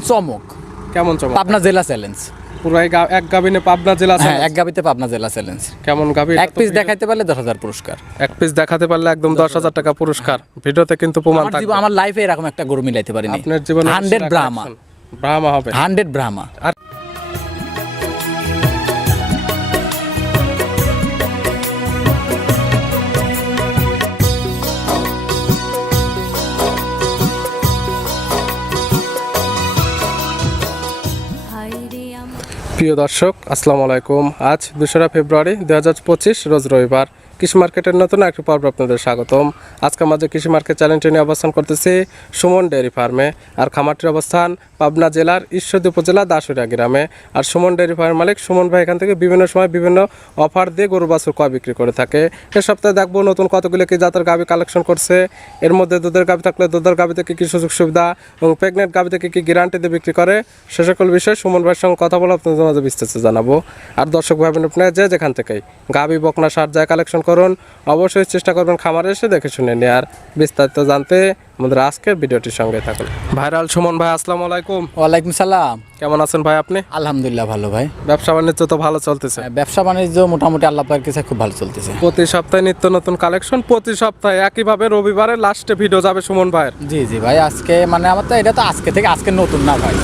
একদম চমক? কেমন চমক? পাবনা জেলা চ্যালেঞ্জ। পুরো এক গাবিনে পাবনা জেলা হ্যাঁ এক গাবিতে পাবনা জেলা চ্যালেঞ্জ। কেমন গাবি? এক পিস দেখাইতে পারলে দশ হাজার পুরস্কার। এক পিস দেখাতে পারলে একদম দশ হাজার টাকা পুরস্কার। ভিডিওতে কিন্তু প্রমাণ আমার থাকবে। আমার লাইফে এরকম একটা গরু মিলাইতে পারিনি। আপনার জীবনে হান্ড্রেড ব্রাহ্মা ব্রাহ্মা হবে। হান্ড্রেড ব্রাহ্মা আর প্রিয় দর্শক আসসালামু আলাইকুম। আজ দোসরা ফেব্রুয়ারি দু হাজার পঁচিশ রোজ রবিবার। কৃষি মার্কেটের নতুন একটি পর্ব আপনাদের স্বাগতম। আজকে মাঝে কৃষি মার্কেট চ্যালেঞ্জটি নিয়ে অবস্থান করতেছি সুমন ডেয়ারি ফার্মে। আর খামারটির অবস্থান পাবনা জেলার ঈশ্বরদী উপজেলা দাসুরিয়া গ্রামে। আর সুমন ডেয়ারি ফার্ম মালিক সুমন ভাই এখান থেকে বিভিন্ন সময় বিভিন্ন অফার দিয়ে গরু, বাছুর, কয় বিক্রি করে থাকে। এ সপ্তাহে দেখব নতুন কতগুলো কি জাতের গাবি কালেকশন করছে। এর মধ্যে দুধের গাবি থাকলে দুধের গাবি থেকে কি সুযোগ সুবিধা এবং প্রেগনেন্ট গাবি থেকে কি গ্যারান্টি দিয়ে বিক্রি করে, সে সকল বিষয়ে সুমন ভাইয়ের সঙ্গে কথা বলে আপনাদের মাঝে বিস্তারিত জানাব। আর দর্শক ভাবেন আপনারা যে যেখান থেকেই গাবি, বকনা, সার যায় কালেকশন করুন। অবশ্যই চেষ্টা করবেন খামারে এসে দেখে শুনে নিয়ে। আর বিস্তারিত জানতে আমাদের আজকের ভিডিওটির সঙ্গে থাকুন। ভাইরাল সুমন ভাই আসসালামু আলাইকুম। ওয়ালাইকুম সালাম। কেমন আছেন ভাই আপনি? আলহামদুলিল্লাহ ভালো ভাই। ব্যবসা বাণিজ্য তো ভালো চলতেছে। হ্যাঁ, ব্যবসা বাণিজ্য মোটামুটি আল্লাহ পাকের কাছে খুব ভালো চলতেছে। প্রতি সপ্তাহে নিত্য নতুন কালেকশন প্রতি সপ্তাহে একইভাবে রবিবারে লাস্টে ভিডিও যাবে সুমন ভাইয়ের। জি জি ভাই আজকে মানে আমার তো এটা তো আজকে থেকে আজকে নতুন না ভাই।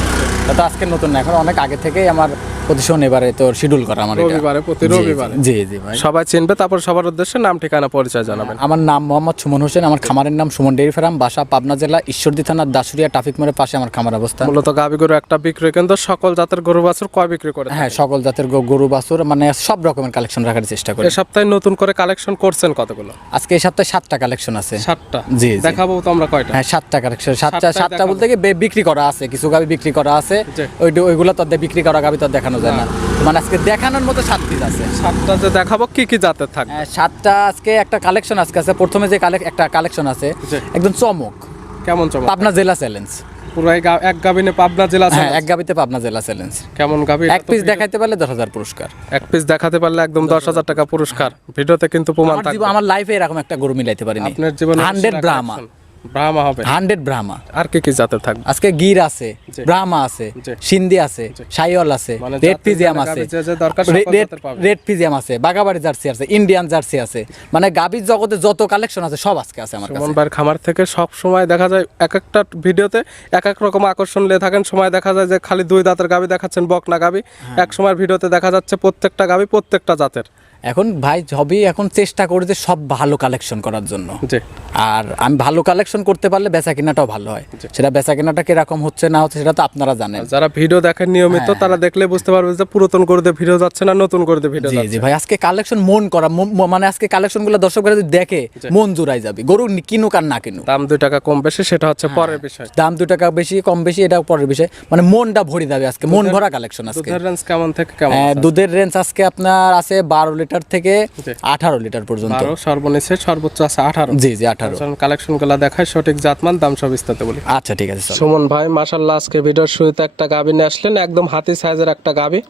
এটা তো আজকে নতুন না এখন অনেক আগে থেকেই আমার প্রতি শনিবারে তো শিডিউল করা আমার এটা। রবিবারে, প্রতি রবিবারে। জি জি ভাই। সবাই চিনবে তারপর সবার উদ্দেশ্যে নাম ঠিকানা পরিচয় জানাবেন। আমার নাম মোহাম্মদ সুমন হোসেন আমার খামারের নাম সুমন ডেয়ারি ফার্ম বাসা পাবনা জেলা ঈশ্বরদী থানার দাসুরিয়া ট্রাফিক মোড়ের পাশে আমার খামার অবস্থান মূলত গাবি গরু একটা বিক্রয় কেন্দ্র সকল জাতের গরু বাছুর কয় বিক্রি করে হ্যাঁ সকল জাতের গরু বাছুর মানে সব রকমের কালেকশন রাখার চেষ্টা করি। এ সপ্তাহে নতুন করে কালেকশন করছেন কতগুলো? আজকে এই সপ্তাহে সাতটা কালেকশন আছে। সাতটা? জি। দেখাবো তো আমরা কয়টা। হ্যাঁ সাতটা কালেকশন সাতটা সাতটা বলতে কি বিক্রি করা আছে কিছু গাবি বিক্রি করা আছে। ওইগুলো তো বিক্রি করা গাবি তো আর দেখানো যায় না। মানে আজকে দেখানোর মতো সাত পিস আছে। সাতটা যে দেখাবো কি কি জাতের থাকবে? হ্যাঁ, সাতটা আজকে একটা কালেকশন আজকে আছে। প্রথমে যে কালেক একটা কালেকশন আছে একদম চমক। কেমন চমক? পাবনা জেলা চ্যালেঞ্জ পুরো এক গাবিনে পাবনা জেলা হ্যাঁ এক গাবিতে পাবনা জেলা চ্যালেঞ্জ কেমন গাবি? এক পিস দেখাইতে পারলে দশ হাজার পুরস্কার। এক পিস দেখাতে পারলে একদম দশ হাজার। টাকা পুরস্কার। ভিডিওতে কিন্তু প্রমাণ থাকবে। আমার লাইফে এরকম একটা গরু মিলাইতে পারিনি। আপনার জীবনে হান্ড্রেড ব্রাহ্মা ব্রাহ্মা হবে। হান্ড্রেড ব্রাহ্মা। আর কি কি জাতের থাকবে? আজকে গির আছে ব্রাহ্মা আছে সিন্ধি আছে সাইওয়াল আছে মানে রেড ফিজিয়াম আছে রেড ফিজিয়াম আছে বাগাবাড়ি জার্সি আছে ইন্ডিয়ান জার্সি আছে মানে গাভীর জগতে যত কালেকশন আছে সব আজকে আছে আমার কাছে। খামার থেকে সব সময় দেখা যায় এক একটা ভিডিওতে এক এক রকম আকর্ষণ নিয়ে থাকেন। সময় দেখা যায় যে খালি দুই দাঁতের গাবি দেখাচ্ছেন বকনা গাবি হ্যাঁ। এক সময় ভিডিওতে দেখা যাচ্ছে প্রত্যেকটা গাবি প্রত্যেকটা জাতের। এখন ভাই হবি এখন চেষ্টা করি যে সব ভালো কালেকশন করার জন্য। আর আমি ভালো কালেকশন করতে পারলে বেচা কেনাটাও ভালো হয়। সেটা বেচা কেনাটা কীরকম হচ্ছে না হচ্ছে সেটা তো আপনারা জানেন। যারা ভিডিও দেখেন নিয়মিত হ্যাঁ। তারা দেখলে বুঝতে পারবে যে পুরাতন গরুতে ভিডিও যাচ্ছে না নতুন গরুতে ভিডিও জি জি ভাই আজকে কালেকশন মন করা মানে আজকে কালেকশনগুলো দর্শকরা যদি দেখে মন জুড়াই যাবে। গরু কিনুক আর না কিনুক। দাম দুই টাকা কম বেশি সেটা হচ্ছে হ্যাঁ। পরের বিষয়। দাম দু টাকা বেশি কম বেশি এটা পরের বিষয়। মানে মনটা ভরে যাবে আজকে। মন ভরা কালেকশন আজকে। দুধের রেঞ্জ কেমন থেকে কেমন হ্যাঁ, দুধের রেঞ্জ আজকে আপনার আছে বারো লিটার থেকে আঠারো লিটার পর্যন্ত। বারো সর্বনিচে সর্বোচ্চ আছে আঠারো। জি জি আঠারো। কালেকশনগুলা দেখায় সঠিক জাতমান দাম সব বিস্তারিত বলি। আচ্ছা ঠিক আছে সুমন ভাই মাসাল্লাহ আজকে ভিডিওর শুরুতে একটা গাভী নিয়ে আসলেন একদম হাতি সাইজের একটা গাবি।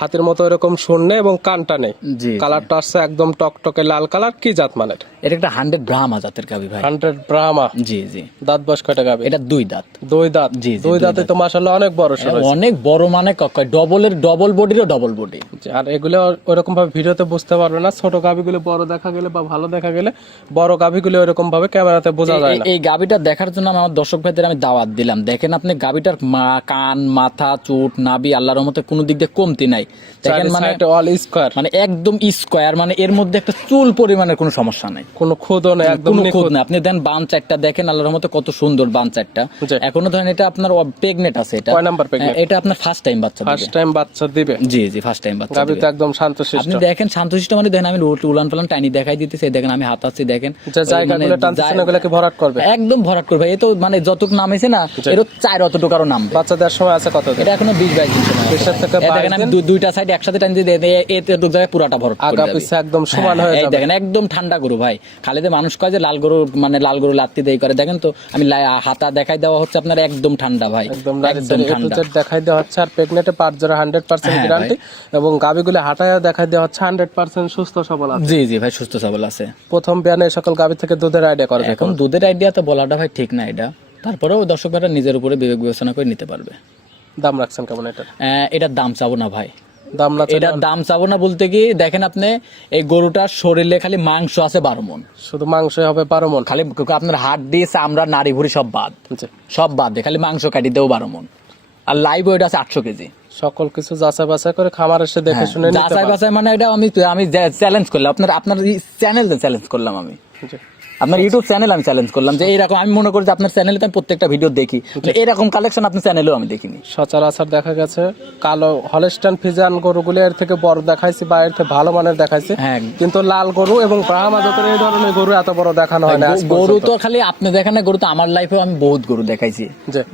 হাতের মতো এরকম শূন্য এবং কানটা নেই কালারটা আসছে একদম টকটকে লাল কালার কি জাত মানের এটা একটা হান্ড্রেড ব্রাহ্মা জাতের গাবি ভাই। হান্ড্রেড ব্রাহ্মা জি জি। দাঁত বয়স কয়টা গাবি? এটা দুই দাঁত। দুই দাঁত। জি, দুই দাঁতে। তো মাশাল্লাহ অনেক বড় সড়ো অনেক বড় মানে ডবলের ডবল বডিরও ডবল বডি আর এগুলো ওরকম ভাবে ভিডিওতে বুঝতে পারবে না। ছোট গাভিগুলো বড় দেখা গেলে বা ভালো দেখা গেলে বড় গাভিগুলো ওরকম ভাবে ক্যামেরাতে বোঝা যায় না। এই গাবিটা দেখার জন্য আমি আমার দর্শক ভাইদের আমি দাওয়াত দিলাম। দেখেন আপনি গাবিটার মা কান মাথা চুট নাবি আল্লাহর মতে কোনো দিক দিয়ে কমতি নাই। দেখেন মানে অল স্কোয়ার মানে একদম স্কোয়ার মানে এর মধ্যে একটা চুল পরিমাণের কোনো সমস্যা নাই। কোনো খুদও নেই একদম। না আপনি দেন বান চারটা দেখেন আল্লাহর মতো কত সুন্দর বান চারটা। এখনও ধরেন এটা আপনার প্রেগনেট আছে এটা। কয় নাম্বার pregnant? এটা আপনার ফার্স্ট টাইম বাচ্চা ফার্স্ট টাইম বাচ্চা দিবে। জি জি ফার্স্ট টাইম বাচ্চা গাভি দিবে। তো একদম শান্তশিষ্ট। আপনি দেখেন শান্তশিষ্ট মানে দেখেন আমি উলান পালান দেখাই দিতেছি দেখেন আমি হাত আছি দেখেন। জায়গাগুলো মানে টানতেছেন জায়- ওগুলোকে ভরাট করবে। একদম ভরাট করবে। এ তো মানে যতটুক নামেছে না এর চার অতটুকু আরও নামবে। বাচ্চা দেওয়ার সময় আছে কত এটা এখনও বিশ বাইশ দিন সময় দেখেন আমি দিন? দুইটা সাইড একসাথে টাইম দিয়ে দেয় এতে দু জায়গায় পুরাটা করে আগা। পিছে একদম সমান হ্যাঁ, হয়ে এই যাবে। দেখেন একদম ঠান্ডা গরু ভাই। খালি যে মানুষ কয় যে লাল গরু মানে লাল গরু লাত্তি দেই করে দেখেন তো আমি হাতা দেখাই দেওয়া হচ্ছে আপনার একদম ঠান্ডা ভাই একদম একদম ঠান্ডা। দেখাই দেওয়া হচ্ছে আর প্রেগনেটে পাঁচ জোড়া হান্ড্রেড পার্সেন্ট হ্যাঁ, গ্যারান্টি এবং গাভিগুলো হাঁটায় দেখাই দেওয়া হচ্ছে হান্ড্রেড পার্সেন্ট সুস্থ সবল আছে। জি জি ভাই সুস্থ সবল আছে। প্রথম বিয়ানে সকল গাভি থেকে দুধের আইডিয়া করবে এখন দুধের আইডিয়া তো বলাটা ভাই ঠিক না এটা। তারপরেও দর্শকরা নিজের উপরে বিবেক বিবেচনা করে নিতে পারবে। দাম রাখছেন কেমন এটা? এটার দাম চাবো না ভাই। দাম দাম চাবো না বলতে কি দেখেন আপনি এই গরুটার শরীরে খালি মাংস আছে বারো মন। শুধু মাংসই হবে বারো মন। খালি আপনার হাট দিয়ে নাড়ি ভুড়ি সব বাদ। জি। সব বাদ দিয়ে খালি মাংস কাটি বারো মন। আর লাইভ ওয়েট আছে আটশো কেজি। সকল কিছু যাচাই বাছাই করে খামার এসে দেখে শুনে নিতে যাচাই বাছাই মানে এটা আমি আমি চ্যালেঞ্জ করলাম আপনার আপনার চ্যানেল চ্যালেঞ্জ করলাম আমি। জি। আপনার ইউটিউব চ্যানেল আমি চ্যালেঞ্জ করলাম যে এইরকম আমি মনে করি যে আপনার চ্যানেলে আমি প্রত্যেকটা ভিডিও দেখি। এরকম কালেকশন আপনার চ্যানেলেও আমি দেখিনি। সচরাচর দেখা গেছে কালো হলস্টান ফিজান গরুগুলো এর থেকে বড় দেখাইছি বা এর থেকে ভালো মানের দেখাইছি। হ্যাঁ। কিন্তু লাল গরু এবং ব্রাহ্মা জাতের এই ধরনের গরু এত বড় দেখানো হয় না গরু তো খালি আপনি দেখেন না গরু তো আমার লাইফেও আমি বহুত গরু দেখাইছি।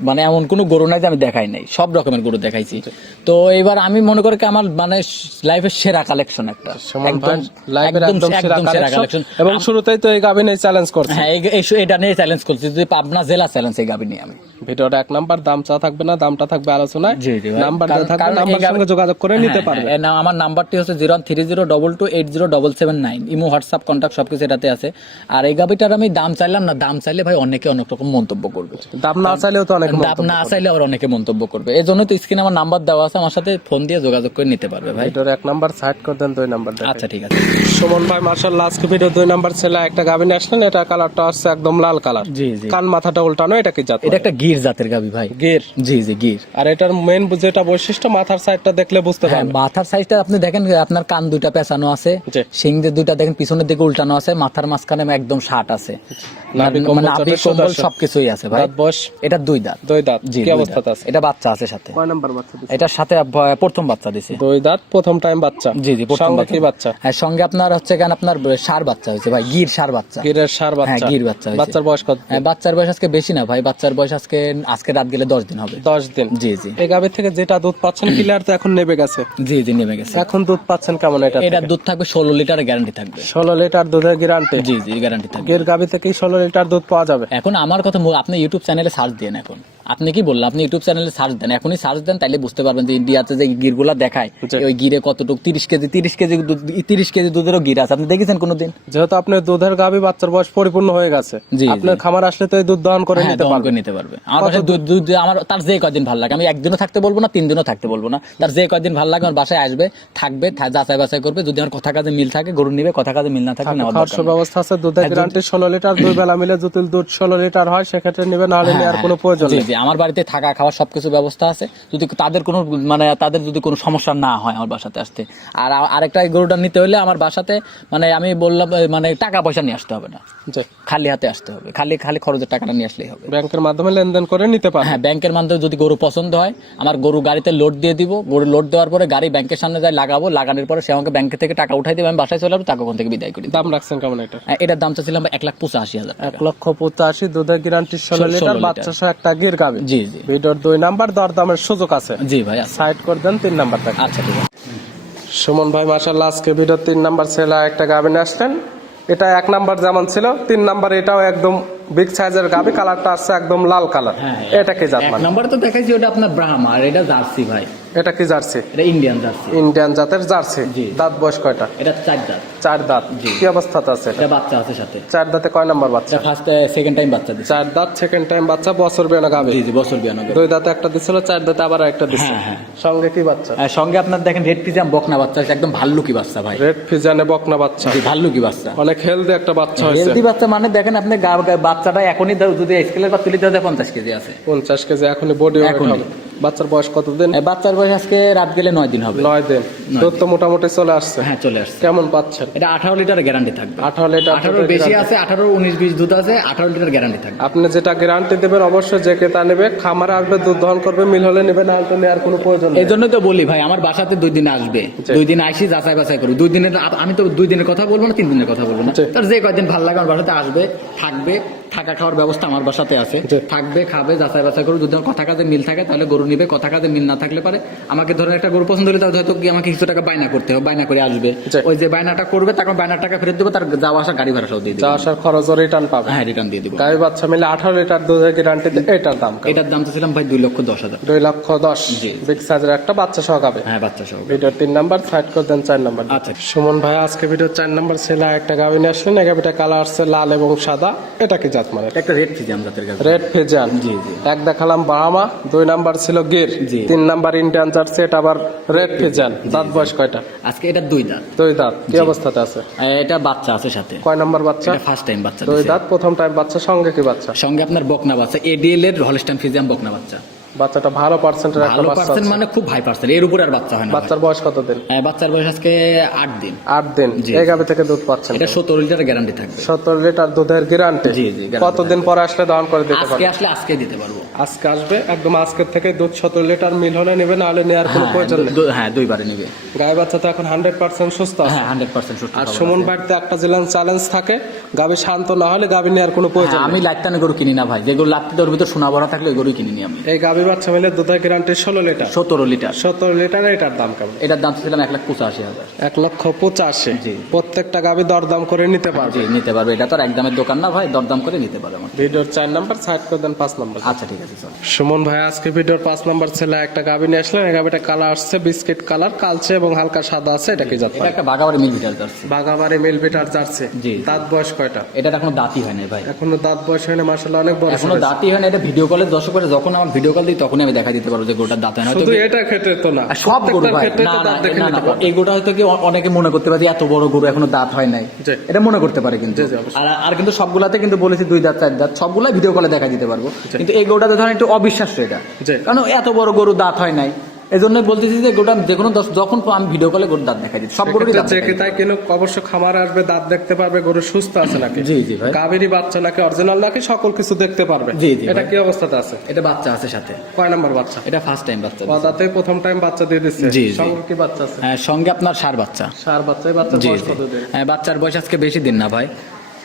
মানে এমন কোনো গরু নাই যে আমি দেখাই নাই সব রকমের গরু দেখাইছি। তো এবার আমি মনে করি কি আমার মানে লাইফের সেরা কালেকশন একটা। একদম সেরা কালেকশন এবং শুরুতেই তো এই গাবিনে চ্যালেঞ্জ করছে। হ্যাঁ এটা নিয়ে চ্যালেঞ্জ করছি যদি পাবনা জেলা চ্যালেঞ্জ এই গাবি নিয়ে আমি। ভিডিওটা এক নাম্বার দাম চা থাকবে না দামটা থাকবে আলোচনায়। জি, জি নাম্বার থাকবে নাম্বার সঙ্গে যোগাযোগ করে নিতে হ্যাঁ, পারবে। হ্যাঁ, না, আমার নাম্বারটি হচ্ছে zero three zero double two eight zero double seven nine. Imo WhatsApp contact সবকিছু এটাতে আছে। আর এই গাবিটার আমি দাম চাইলাম না দাম চাইলে ভাই অনেকে অনেক রকম মন্তব্য করবে। দাম না চাইলেও তো অনেক দাম না চাইলে আবার অনেকে মন্তব্য করবে। এই জন্য তো স্ক্রিনে আমার নাম্বার দেওয়া আছে আমার সাথে ফোন দিয়ে যোগাযোগ করে নিতে পারবে ভাই। ভিডিওর এক নাম্বার সাইড করে দেন দুই নাম্বার আচ্ছা ঠিক আছে। সুমন ভাই মার্শাল্লাহ আজকে ভিডিও দুই নাম্বার ছেলে একটা গাবিনে আসলেন এটা কালারটা হচ্ছে একদম লাল কালার। জি জি। কান মাথাটা উল্টানো এটা কি জাত এটা একটা গির জাতের গাবি ভাই। গির? জি জি গির। আর এটার মেন যেটা বৈশিষ্ট্য মাথার সাইডটা দেখলে বুঝতে হ্যাঁ পারবেন। মাথার সাইজটা আপনি দেখেন আপনার কান দুইটা পেঁচানো আছে। সিংদের দুইটা দেখেন পিছনের দিকে উল্টানো আছে মাথার মাঝখানে একদম ষাট আছে। মানে কম্বল আছে। সবকিছুই আছে ভাই। বয়স? এটা দুই দাঁত। দুই দাঁত। জি কি অবস্থাতে আছে? এটা বাচ্চা আছে সাথে। কয় নাম্বার বাচ্চা দিছে? এটার সাথে প্রথম বাচ্চা দিছে। দুই দাঁত প্রথম টাইম বাচ্চা। জি জি প্রথম বাচ্চা। বাচ্চা? হ্যাঁ সঙ্গে আপনার হচ্ছে কেন আপনার সার বাচ্চা হয়েছে ভাই গির সার বাচ্চা। গিরের সার হ্যাঁ বাচ্চা গির বাচ্চা বাচ্চার বয়স কত? হ্যাঁ, বাচ্চার বয়স আজকে বেশি না ভাই বাচ্চার বয়স আজকে আজকে রাত গেলে দশ দিন হবে। দশ দিন। জি জি। এই গাভীর থেকে যেটা দুধ পাচ্ছেন কিলার তো এখন নেবে গেছে। জি জি নেমে গেছে। এখন দুধ পাচ্ছেন কেমন এটা এটা দুধ থাকবে ষোলো লিটার গ্যারান্টি থাকবে। ষোলো লিটার দুধের গ্যারান্টি জি জি গ্যারান্টি থাকবে। গির গাভী থেকে ষোলো লিটার দুধ পাওয়া যাবে? এখন আমার কথা আপনি ইউটিউব চ্যানেলে সার্চ দিয়ে এখন। আপনি কি বললেন? আপনি ইউটিউব চ্যানেলে সার্চ দেন। এখনই সার্চ দেন তাইলে বুঝতে পারবেন যে ইন্ডিয়াতে যে গিরগুলা দেখায় জি। ওই গিরে কতটুকু তিরিশ কেজি তিরিশ কেজি তিরিশ কেজি দুধেরও গির আছে। আপনি দেখেছেন কোনোদিন? যেহেতু আপনার দুধের গাভী বাচ্চার বয়স পরিপূর্ণ হয়ে গেছে আপনার খামার আসলে তো দুধ দহন করে হ্যাঁ নিতে করে নিতে পারবে। আমার দুধ দুধ? আমার তার যে কয়দিন ভালো লাগে আমি একদিনও থাকতে বলব না তিন দিনও থাকতে বলব না। তার যে কয়দিন ভালো লাগে আমার বাসায় আসবে থাকবে যাচাই বাছাই করবে। যদি আমার কথা কাজে মিল থাকে গরু নিবে কথা কাজে মিল না থাকে নেওয়ার দরকার ব্যবস্থা আছে দুধের গ্যারান্টি ষোলো লিটার দুই বেলা মিলে যদি দুধ ষোলো লিটার হয় সেক্ষেত্রে নিবে না হলে নেওয়ার কোনো প্রয়োজন নেই। আমার বাড়িতে থাকা খাওয়ার সবকিছু ব্যবস্থা আছে। যদি তাদের কোনো মানে তাদের যদি কোনো সমস্যা না হয় আমার বাসাতে আসতে। আর আরেকটা গরুটা নিতে হলে আমার বাসাতে মানে আমি বললাম মানে টাকা পয়সা নিয়ে আসতে হবে না। খালি হাতে আসতে হবে। খালি খালি খরচের টাকাটা নিয়ে আসলেই হবে। ব্যাংকের মাধ্যমে লেনদেন করে নিতে পারে হ্যাঁ ব্যাংকের মাধ্যমে যদি গরু পছন্দ হয় আমার গরু গাড়িতে লোড দিয়ে দিব। গরু লোড দেওয়ার পরে গাড়ি ব্যাংকের সামনে যায় লাগাবো। লাগানোর পরে সে আমাকে ব্যাংক থেকে টাকা উঠাই দেবে আমি বাসায় চলে আসব টাকা ওখান থেকে বিদায় করি দাম রাখছেন কেমন এটা? হ্যাঁ, এটার দাম চাচ্ছিলাম এক লাখ পঁচাশি হাজার এক লক্ষ পঁচাশি দুধের গ্যারান্টি ষোলো লিটার। বাচ্চা একটা গির গাভী জি জি। ভিডিওর দুই নাম্বার দর দামের সুযোগ আছে। জি ভাই সাইড করে দেন তিন নাম্বার থাকে আচ্ছা ঠিক আছে। সুমন ভাই মাসাল্লাহ আজকে ভিডিওর তিন নাম্বার ছেলে একটা গাভিনে আসলেন। এটা এক নাম্বার যেমন ছিল তিন নাম্বার এটাও একদম বিগ সাইজের গাবি কালারটা আসছে একদম লাল কালার এটাকে এটা কি জাত মানে? তো দেখাইছি ওটা আপনার ব্রাহ্মা আর এটা জার্সি ভাই। এটা কি জার্সি? এটা ইন্ডিয়ান জার্সি। ইন্ডিয়ান জাতের জার্সি। জি। দাঁত বয়স কয়টা? এটা চার দাঁত। চার দাঁত। জি। কি অবস্থাতে আছে এটা? বাচ্চা আছে সাথে। চার দাঁতে কয় নাম্বার বাচ্চা? এটা ফার্স্ট সেকেন্ড টাইম বাচ্চা দিচ্ছে চার দাঁত সেকেন্ড টাইম বাচ্চা বছর বেনা গাভি জি জি বছর বিয়ানব্বই দুই দাঁতে একটা দিছিল চার দাঁতে আবার একটা দিছে। হ্যাঁ, হ্যাঁ। সঙ্গে কি বাচ্চা? আর সঙ্গে আপনার দেখেন রেড পিজাম বকনা বাচ্চা একদম ভাল্লুকি বাচ্চা ভাই। রেড ফিজানে বকনা বাচ্চা। জি ভাল্লুকি বাচ্চা। অনেক হেলদি একটা বাচ্চা হয়েছে। হেলদি বাচ্চা মানে দেখেন আপনি বাচ্চাটা এখনই দাও, যদি স্কেলের পর তুলি দেওয়া পঞ্চাশ কেজি আছে। পঞ্চাশ কেজি এখনই বডি এখনই। বাচ্চার বয়স কতদিন? বাচ্চার বয়স আজকে রাত গেলে নয় দিন হবে। নয় দিন। দুধ তো মোটামুটি চলে আসছে। হ্যাঁ চলে আসছে। কেমন পাচ্ছেন? এটা আঠারো লিটার গ্যারান্টি থাকবে। আঠারো লিটার আঠারো বেশি আছে আঠারো উনিশ বিশ দুধ আছে আঠারো লিটার গ্যারান্টি থাকবে। আপনি যেটা গ্যারান্টি দেবেন অবশ্যই যে ক্রেতা নেবে খামারে আসবে দুধ দহন করবে মিল হলে নেবে না হলে নেওয়ার কোনো প্রয়োজন এই জন্য তো বলি ভাই আমার বাসাতে দুই দিন আসবে। দুই দিন আসি যাচাই বাছাই করব। দুই দিনের আমি তো দুই দিনের কথা বলব না তিন দিনের কথা বলব না। তার যে কয়দিন ভালো লাগে আমার বাসাতে আসবে থাকবে থাকা খাওয়ার ব্যবস্থা আমার বাসাতে আছে। থাকবে খাবে যাচাই বাছাই করবে যদি কথা কাজে মিল থাকে তাহলে গরু নিবে কথা কাজে মিল না থাকলে পারে। আমাকে ধরেন একটা গরু পছন্দ হলে তাহলে হয়তো কি আমাকে কিছু টাকা বায়না করতে হবে বায়না করে আসবে। ওই যে বায়নাটা করবে তখন বায়নার টাকা ফেরত দেবো তার যাওয়া আসা গাড়ি ভাড়া সব দিয়ে যাওয়া আসার খরচ রিটার্ন পাবে। হ্যাঁ রিটার্ন দিয়ে দিবো। গাই বাচ্চা মিলে আঠারো লিটার দুধের গ্যারান্টি এটার দাম এটার দাম তো ছিলাম ভাই দুই লক্ষ দশ হাজার। দুই লক্ষ দশ। জি। বিগ সাইজের একটা বাচ্চা সহ গাবে হ্যাঁ বাচ্চা সহ ভিডিওর তিন নাম্বার সাইড করে দেন চার নাম্বার। আচ্ছা। সুমন ভাই আজকে ভিডিও চার নাম্বার ছেলে একটা গাভি নিয়ে আসলেন। এই গাভিটা কালার আসছে লাল এবং সাদা। এটা কি জাত মানে একটা রেড জাতের গাছ। রেড ফেজান জি জি। এক দেখালাম বাহামা দুই নাম্বার ছিল গির জি। তিন নাম্বার ইন্ডিয়ান জার্সি এটা আবার রেড ফেজান দাঁত বয়স কয়টা? আজকে এটা দুই দাঁত। দুই দাঁত। কি অবস্থাতে আছে? এটা বাচ্চা আছে সাথে। কয় নাম্বার বাচ্চা? এটা ফার্স্ট টাইম বাচ্চা দুই। দাঁত প্রথম টাইম বাচ্চা সঙ্গে কি বাচ্চা? সঙ্গে আপনার বকনা বাচ্চা। এডিএল এর হলস্টাইন ফিজিয়াম বকনা বাচ্চা। বাচ্চাটা ভালো পার্সেন্টের একটা ভালো বাচ্চা পার্সেন্ট মানে খুব হাই পার্সেন্ট এর উপরে আর বাচ্চা হয় না বাচ্চার বয়স কত দিন বাচ্চার বয়স আজকে আট দিন। আট দিন। এই গাভি থেকে দুধ পাচ্ছেন এটা সত্তর লিটার গ্যারান্টি থাকবে। সত্তর লিটার দুধের গ্যারান্টি জি, জি, কতদিন পরে আসলে দহন করে দিতে আজকে আসলে আজকে দিতে পারব। আজকে আসবে? একদম আজকের থেকে দুধ সত্তর লিটার মিল হলে নেবে না হলে নেওয়ার কোনো হ্যাঁ, প্রয়োজন নেই। হ্যাঁ দুইবারে নিবে। গায়ে বাচ্চা তো এখন হান্ড্রেড পার্সেন্ট সুস্থ হ্যাঁ হান্ড্রেড পার্সেন্ট সুস্থ আর সুমন বাড়িতে একটা জিলান চ্যালেঞ্জ থাকে গাভি শান্ত না হলে গাভি নেওয়ার কোনো প্রয়োজন আমি লাইটানে গরু কিনি না ভাই। যেগুলো লাত্তি তোর ভিতর সোনা ভরা থাকলে ওই গরুই কিনি নি আমি। এই গাভি বাচ্চা মিলে দুধের গ্যারান্টি ষোলো লিটার। সতেরো লিটার। সতেরো লিটার এটার দাম কেমন? এটার দাম ছিলাম এক লাখ পঁচাশি হাজার। এক লক্ষ পঁচাশি। জি। প্রত্যেকটা গাভি দরদাম করে নিতে পারবে। নিতে পারবে। এটা তো আর একদমের দোকান না ভাই দরদাম করে নিতে পারবে ভিডিওর চার নাম্বার সাইড করে দেন পাঁচ নাম্বার। আচ্ছা ঠিক আছে স্যার সুমন ভাই আজকে ভিডিওর পাঁচ নাম্বার ছেলে একটা গাভি নিয়ে আসলেন। এই গাভিটা কালার আসছে বিস্কিট কালার কালচে এবং হালকা সাদা আছে। এটা কি জাত এটা একটা বাগাবাড়ি মিল বিটার জার্সি। বাগাবাড়ি মিল বিটার জার্সি। জি। দাঁত বয়স কয়টা? এটার এখনও দাঁতই হয় না ভাই। এখনও দাঁত বয়স হয়নি মাসাল্লাহ অনেক বড় এখনও দাঁতই হয় না এটা ভিডিও কলে দর্শক করে যখন আমার ভিডিও কল দিই তখনই আমি দেখা দিতে পারব যে গোটা দাঁত হয় না হয়তো এটা ক্ষেত্রে তো না সব গরু ভাই। না না। এই গোটা হয়তো কি অনেকে মনে করতে পারে এত বড় গরু এখনও দাঁত হয় নাই। এটা মনে করতে পারে কিন্তু। আর আর কিন্তু সবগুলাতে কিন্তু বলেছি দুই দাঁত চার দাঁত সবগুলাই ভিডিও কলে দেখা দিতে পারব। কিন্তু এই গরুটাতে ধরেন একটু অবিশ্বাস্য এটা। কারণ এত বড় গরু দাঁত হয় নাই। এই জন্য বলতেছি যে গোটা যে কোনো যখন আমি ভিডিও কলে গরুর দাঁত দেখা দিই সব গরুরই দাঁত দেখাই তাই কিনুক অবশ্য খামারে আসবে দাঁত দেখতে পারবে গরু সুস্থ আছে নাকি? জি জি ভাই। গাভীরই বাচ্চা নাকি অরিজিনাল নাকি সকল কিছু দেখতে পারবে? জি, জি, এটা কি অবস্থাতে আছে? এটা বাচ্চা আছে সাথে। কয় নাম্বার বাচ্চা? এটা ফার্স্ট টাইম বাচ্চা। দাঁতে প্রথম টাইম বাচ্চা দিয়ে দিচ্ছে জি। সঙ্গে কি বাচ্চা আছে? হ্যাঁ সঙ্গে আপনার সার বাচ্চা। সার বাচ্চা এই বাচ্চার বয়স কত দিন হ্যাঁ বাচ্চার বয়স আজকে বেশি দিন না ভাই।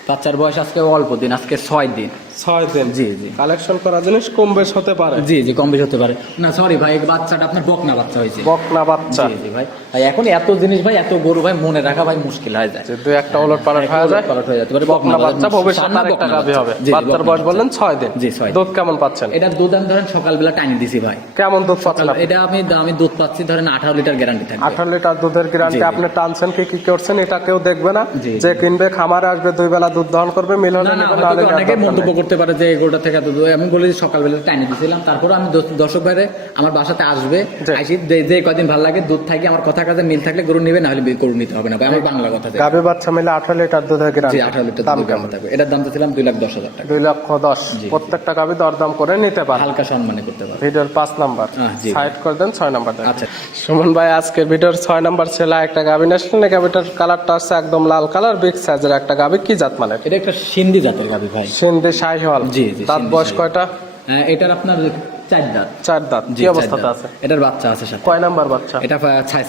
বাচ্চার বয়স আজকে অল্প দিন আজকে ছয় দিন। ছয় দিন জি জি। কালেকশন করা জিনিস কম বেশ হতে পারে। জি জি কম বেশি হতে পারে। না সরি ভাই বাচ্চাটা আপনার বকনা বাচ্চা হয়েছে। বকনা বাচ্চা। জি জি ভাই। ভাই এখন এত জিনিস ভাই এত গরু ভাই মনে রাখা ভাই মুশকিল হয়ে যায়। দুই একটা ওলট পালট হয়ে যায় পালট হয়ে যেতে পারে বকনা বাচ্চা ভবিষ্যতে বকনা গাভী বাচ্চা। হবে। বাচ্চার বয়স বললেন ছয় দিন। জি, ছয় দুধ কেমন পাচ্ছেন? এটা দুধ আমি ধরেন সকালবেলা টাইনি দিছি ভাই। কেমন দুধ পাচ্ছেন এটা আমি আমি দুধ পাচ্ছি ধরেন আঠারো লিটার গ্যারান্টি থাকবে। আঠারো লিটার দুধের গ্যারান্টি। আপনি টানছেন কি কি করছেন এটা কেউ দেখবে না। যে কিনবে খামারে আসবে দুই বেলা দুধ দহন করবে মিল হলে না না অনেকে মন্তব্য। করতে পারে যে এগুলোটা থেকে এত। আমি বলি সকালবেলা টাইনে দিয়েছিলাম তারপর আমি দর্শক ভাইরে আমার বাসাতে আসবে। জি। আইসি যে- কদিন ভালো লাগে দুধ থাকে আমার কথা কাজে মিল থাকলে গরু নিবে না হলে গরু নিতে হবে না ভাই। আমার বাংলা কথা। গাভী বাচ্চা মিলে আঠারো লিটার দুধের জি গ্যারান্টি আঠারো লিটার দাম কেমন? থাকবে এটার দাম তো ছিলাম দুই লাখ দশ হাজার টাকা। দুই লক্ষ দশ। প্রত্যেকটা গাভী দরদাম করে নিতে পারে। হালকা সম্মানে করতে পারবে ভিডিওর পাঁচ নাম্বার। সাইড করে দেন ছয় নাম্বার আচ্ছা। সুমন ভাই আজকের ভিডিওর ছয় নাম্বার ছেলে একটা গাভী আসলেন এই গাভীটার কালারটা আছে একদম লাল কালার বিগ সাইজের একটা গাভী? কি জাত মানে এটা? একটা সিন্ধি জাতের গাবি ভাই। সিন্ধি শাহিওয়াল জি, জি, দাঁত বয়স কয়টা? হ্যাঁ, এটার আপনার চার দাঁত। চার দাঁত। কি অবস্থাতে আছে? এটার বাচ্চা আছে সাথে। কয় নাম্বার বাচ্চা? এটা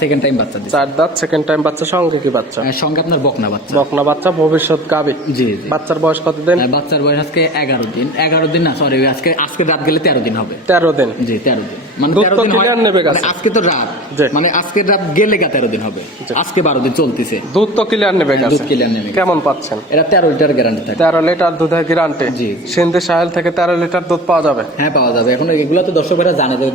সেকেন্ড টাইম বাচ্চা চার দাঁত সেকেন্ড টাইম বাচ্চা সঙ্গে কি বাচ্চা? হ্যাঁ, সঙ্গে আপনার বকনা বাচ্চা। বকনা বাচ্চা ভবিষ্যৎ গাবি জি জি। বাচ্চার বয়স কতদিন? হ্যাঁ, বাচ্চার বয়স আজকে এগারো দিন। এগারো দিন না সরি আজকে আজকে রাত গেলে তেরো দিন হবে। তেরো দিন। জি তেরো দিন। মানে দিন নেবে মানে আজকে তো রাত। মানে আজকের রাত গেলে গা তেরো দিন হবে। আজকে বারো দিন চলতেছে। দুধ তো ক্লিয়ার নেবে হ্যাঁ, দুধ ক্লিয়ার গেছে। কেমন পাচ্ছেন? এটা তেরো লিটার গ্যারান্টি থাকে তেরো লিটার দুধের গ্যারান্টি জি। সিন্ধি সাহেল থেকে তেরো লিটার দুধ পাওয়া যাবে? হ্যাঁ পাওয়া যাবে। এখন এগুলো তো দর্শক ভাইরা জানে যে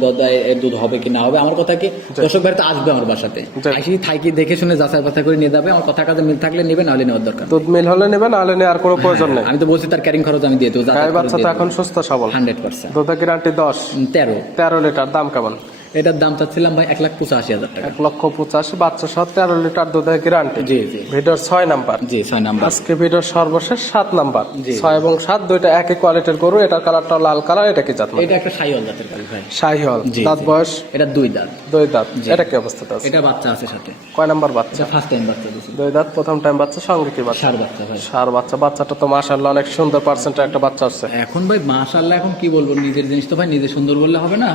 দুধ- হবে কি না হবে। আমার কথা কি দর্শক ভাইরা তো আসবে আমার বাসাতে। আসি থাকি দেখে শুনে যাচাই বাছাই করে নিয়ে যাবে। আমার কথা কাজে মিল থাকলে নেবে নাহলে নেওয়ার দরকার দুধ মিল হলে নেবে নাহলে নেওয়ার কোনো প্রয়োজন নেই। আমি তো বলছি তার ক্যারিং খরচ আমি দিয়ে দেবো বাচ্চা তো এখন সুস্থ সবল। Hundred percent. দুধের গ্যারান্টি দশ। তেরো। তেরো লিটার দাম কেমন? এটার দাম চাচ্ছিলাম ভাই এক লাখ পঁচাশি হাজার টাকা। এক লক্ষ পঁচাশি বাচ্চা সহ তেরো লিটার দুধের গ্যারান্টি জি জি। ভিডিওর ছয় নাম্বার। জি ছয় নাম্বার। আজকে ভিডিওর সর্বশেষ সাত নাম্বার। জি। ছয় এবং সাত দুইটা একই কোয়ালিটির গরু এটার কালারটা লাল কালার এটা কি জাত মানে? এটা একটা সাইওয়াল জাতের গাড়ি ভাই। জি, দাঁত বয়স? এটা দুই দাঁত। দুই দাঁত। এটা কি অবস্থাতে আছে? এটা বাচ্চা আছে সাথে। কয় নাম্বার বাচ্চা? ফার্স্ট টাইম বাচ্চা দিয়েছি দুই দাঁত প্রথম টাইম বাচ্চা সঙ্গে কি বাচ্চা? সার বাচ্চা ভাই। সার বাচ্চা। বাচ্চাটা তো মাশাআল্লাহ অনেক সুন্দর পার্সেন্ট একটা বাচ্চা আছে। এখন ভাই মাশাল্লাহ এখন কি বলব? নিজের জিনিস তো ভাই নিজে সুন্দর বললে হবে না।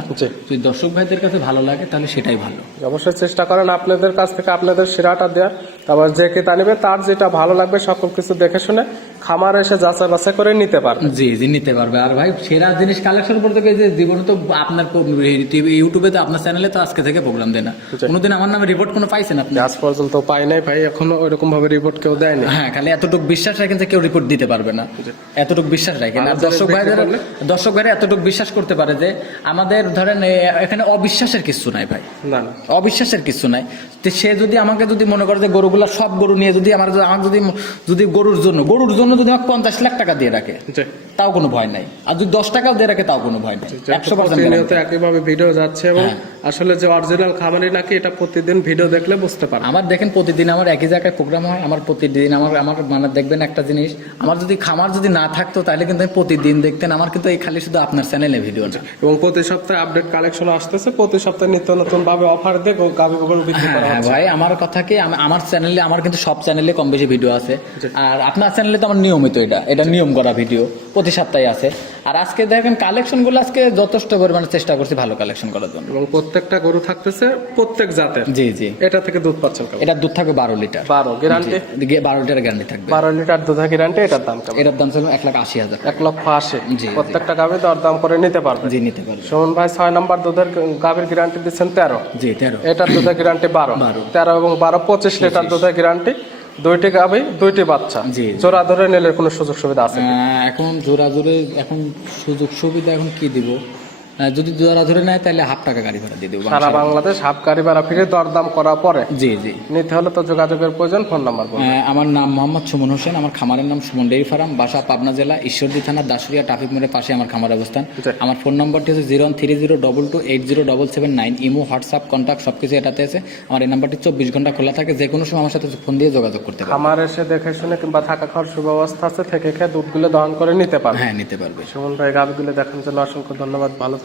যদি দর্শক ভাইদের কাছে ভালো লাগে, তাহলে সেটাই ভালো। অবশ্যই চেষ্টা করেন আপনাদের কাছ থেকে আপনাদের সেরাটা দেওয়ার। তারপর যে কেতা নেবে, তার যেটা ভালো লাগবে, সকল কিছু দেখে শুনে খামার এসে যাচাই বাছাই করে নিতে পারবে। জি জি নিতে পারবে। আর ভাই সেরা জিনিস কালেকশন করতে গিয়ে যে জীবনে তো আপনার ইউটিউবে তো আপনার চ্যানেলে তো আজকে থেকে প্রোগ্রাম দেয় না। কোনোদিন আমার নামে রিপোর্ট কোনো পাইছেন আপনি? আজ পর্যন্ত পাই নাই ভাই এখনও ওইরকম ভাবে রিপোর্ট কেউ দেয়নি। হ্যাঁ খালি এতটুকু বিশ্বাস রাখেন যে কেউ রিপোর্ট দিতে পারবে না। এতটুকু বিশ্বাস রাখেন। আর দর্শক ভাইদের দর্শক ভাইরা এতটুকু বিশ্বাস করতে পারে যে আমাদের ধরেন এখানে অবিশ্বাসের কিছু নাই ভাই। না অবিশ্বাসের কিছু নাই। তো সে যদি আমাকে যদি মনে করে যে গরুগুলা সব গরু নিয়ে যদি আমার আমার যদি যদি গরুর জন্য গরুর জন্য জন্য যদি আমাকে পঞ্চাশ লাখ টাকা দিয়ে রাখে তাও কোনো ভয় নাই। আর যদি দশ টাকাও দিয়ে রাখে তাও কোনো ভয় নাই। একশো পার্সেন্ট একইভাবে ভিডিও যাচ্ছে এবং হ্যাঁ। আসলে যে অরিজিনাল খামারি নাকি এটা প্রতিদিন ভিডিও দেখলে বুঝতে পারবে। আমার দেখেন প্রতিদিন আমার একই জায়গায় প্রোগ্রাম হয় আমার প্রতিদিন আমার আমার মানে দেখবেন একটা জিনিস আমার যদি খামার যদি না থাকতো তাহলে কিন্তু আমি প্রতিদিন দেখতেন আমার কিন্তু এই খালি শুধু আপনার চ্যানেলে ভিডিও না। এবং প্রতি সপ্তাহে আপডেট কালেকশন আসতেছে প্রতি সপ্তাহে নিত্য নতুন ভাবে অফার দিয়ে গো- গাভী গরু বিক্রি হ্যাঁ করা হ্যাঁ ভাই আমার কথা কি আম- আমার চ্যানেলে আমার কিন্তু সব চ্যানেলে কম বেশি ভিডিও আছে। আর আপনার চ্যানেলে তো আমার নিয়মিত এটা এটা নিয়ম করা ভিডিও প্রতি সপ্তাহে আছে। আর আজকে দেখেন কালেকশনগুলো আজকে যথেষ্ট পরিমাণে চেষ্টা করছি ভালো কালেকশন করার জন্য। এবং প্রত্যেকটা গরু থাকতেছে প্রত্যেক জাতের। জি জি। এটা থেকে দুধ পাচ্ছেন এটার দুধ থাকবে বারো লিটার। বারো গ্যারান্টি বারো লিটার গ্যারান্টি থাকবে। বারো লিটার দুধ গ্যারান্টি এটার দাম এটার দাম ছিল এক লাখ আশি হাজার এক লক্ষ আশি। জি। প্রত্যেকটা গাভী দরদাম করে নিতে পারবে। জি নিতে পারবে। সুমন ভাই ছয় নম্বর দুধের গাভীর গ্যারান্টি দিচ্ছেন তেরো। জি তেরো। এটার দুধের গ্যারান্টি বারো। বারো। তেরো এবং বারো পঁচিশ লিটার দুধের গ্যারান্টি দুইটি গাভী দুইটি বাচ্চা। জি। জোড়া ধরে নিলে কোনো সুযোগ সুবিধা আছে এখন জোড়া জোরে এখন সুযোগ সুবিধা এখন কি দিব? যদি জোড়া ধরে নেয় তাহলে হাফ টাকা গাড়ি ভাড়া দিয়ে দেবো। সারা বাংলাদেশ হাফ গাড়ি ভাড়া ফিরে দরদাম করার পরে জি জি। নিতে হলে তো যোগাযোগের প্রয়োজন ফোন নাম্বার আমার নাম মোহাম্মদ সুমন হোসেন আমার খামারের নাম সুমন ডেইরি ফার্ম বাসা পাবনা জেলা ঈশ্বরদী থানা দাসুরিয়া ট্রাফিক মোড়ের পাশে আমার খামার অবস্থান। আমার ফোন নম্বরটি হচ্ছে zero three zero double two eight zero double seven nine imo WhatsApp contact সব কিছু এটাতে আছে। আমার এই নাম্বারটি চব্বিশ ঘণ্টা খোলা থাকে যে কোনো সময় আমার সাথে ফোন দিয়ে যোগাযোগ করতে পারবে। আমার এসে দেখে শুনে কিংবা থাকা খাওয়ার সুব্যবস্থা আছে থেকে খেয়ে দুধগুলো দহন করে নিতে পারবে। হ্যাঁ নিতে পারবে। সুমন ভাই গাভীগুলো দেখার জন্য অসংখ্য ধন্যবাদ ভালো